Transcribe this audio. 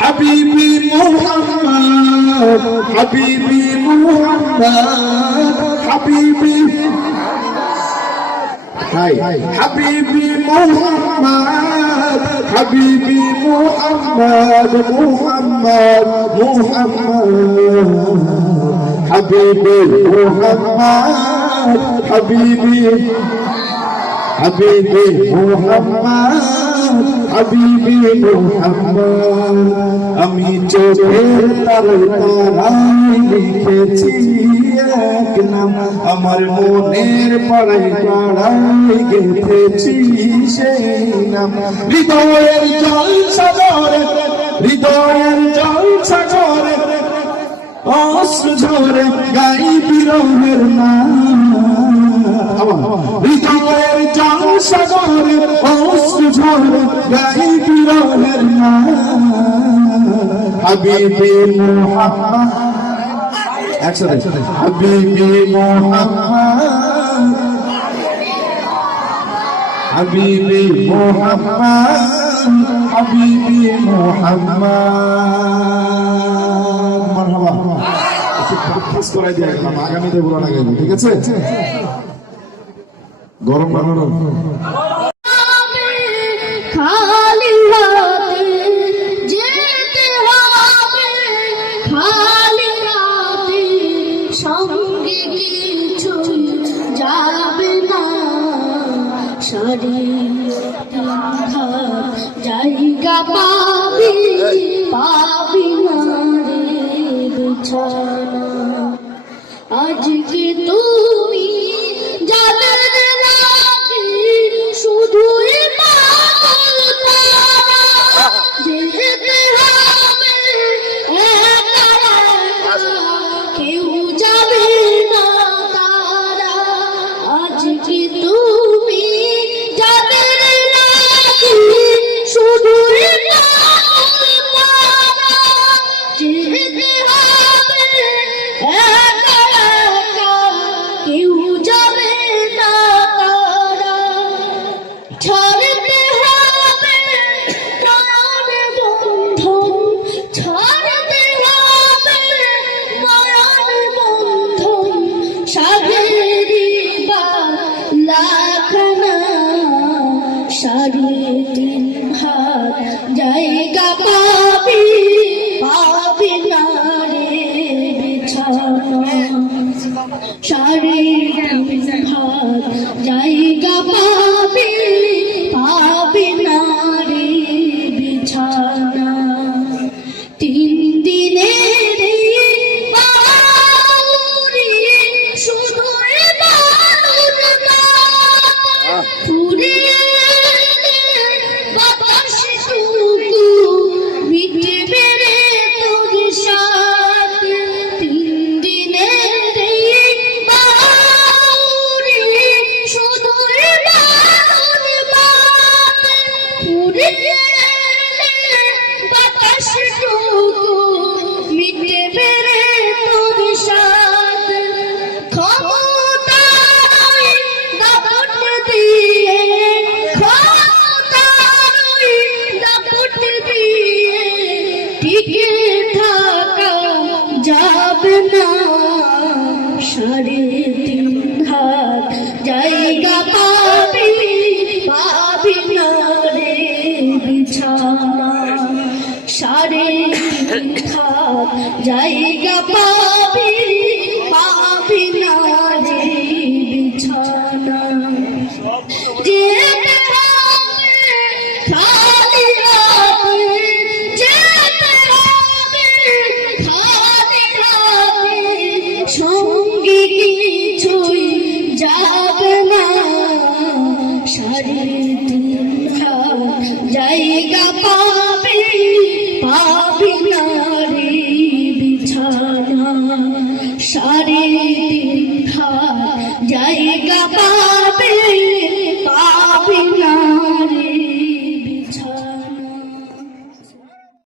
হাবিবি মুহাম্মদ হাবিবি মুহাম্মদ হাবিবি হাবিবি মুহাম্মদ হাবিবি মুহাম্মদ মুহাম্মদ মুহাম্মদ হাবিবি মুহাম্মদ হাবিবি হাবিবি মুহাম্মদ হাবিবি মুহাম্মদ আমি চোখের তারায় লিখেছি এক নাম আমার মনের পাড়ায় পাড়ায় গেঁথেছি সেই নাম হৃদয়ের জল সাগরে হৃদয়ের জল সাগরে অশ্রু ঝরে গাই বিরহের নাম হৃদয়ের জল সাগরে অশ্রু ঝরে গাই বিরহের নাম হাবিবি মুহাম্মদ একসাথে হাবিবি মুহাম্মদ হাবিবি মুহাম্মদ হাবিবি মুহাম্মদ মারহাবা ফোকাস করাই দিয়ে গেলাম আগামীতে বলা লাগে ঠিক আছে গরম বানানো খালি হাতে যেতে হবে খালি হাতে সঙ্গে কিছু যাবে না জায়গা পাবি পাবি না রে বিছানা আজকে তুমি যাদের লাগে শুধুই পাগল তারা যেতে হবে একা একা কেউ যাবে না তারা আজকে তুমি যাদের লাগে শুধুই পাগল তারা যেতে হবে একা একা কেউ যাবে না তারা ছাড়তে হবে প্রাণের বন্ধন ছাড়তে হবে মায়ার বন্ধন সাগেরি লাখানা সাড়ে তিন হাত জায়গা পাবি পাবি না রে বিছানা সাড়ে তিন হাত জায়গা পাবি পাবি না রে বিছানা তিন দিনের বাউরি শুধুই বালুর গান ফুরিয়ে বাতাসটুকু মিটবে রে তোর সাথে তিন দিনের বাউরি শুধুই বালুর গান ফুরিয়ে বাতাসটুকু মিটবে রে তোর সাথে ক্ষমতায় দাপট দিয়ে ক্ষমতায় দাপট দিয়ে টিকে থাকা যাবে না সাড়ে তিন হাত জায়গা পাবি পাবি না রে বিছানা সাড়ে তিন হাত জায়গা পাবি পাবি না রে বিছানা যেতে হবে খালি হাতে যেতে হবে খালি হাতে সঙ্গে কিছুই যাবে না সাড়ে তিন হাত জায়গা পাবি পাবি না রে বিছানা সাড়ে তিন হাত জায়গা পাবি